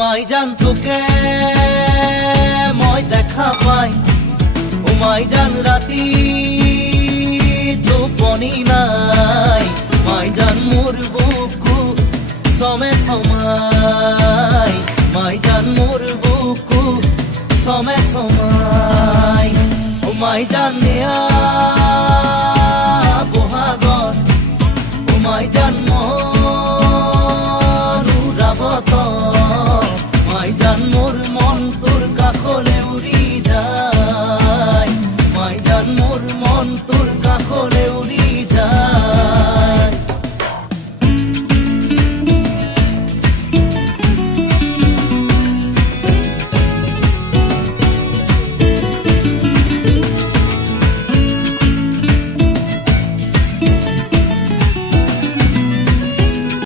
মাই জান তোকে মই দেখা পাই ও মাই জান রাতি টোপনি নাই মাই জান মোর বুকু সমে সমাই মাই জান মোর বুকু সমে সমাই ও মাই জান নিয়া বহাগত ও মাই জান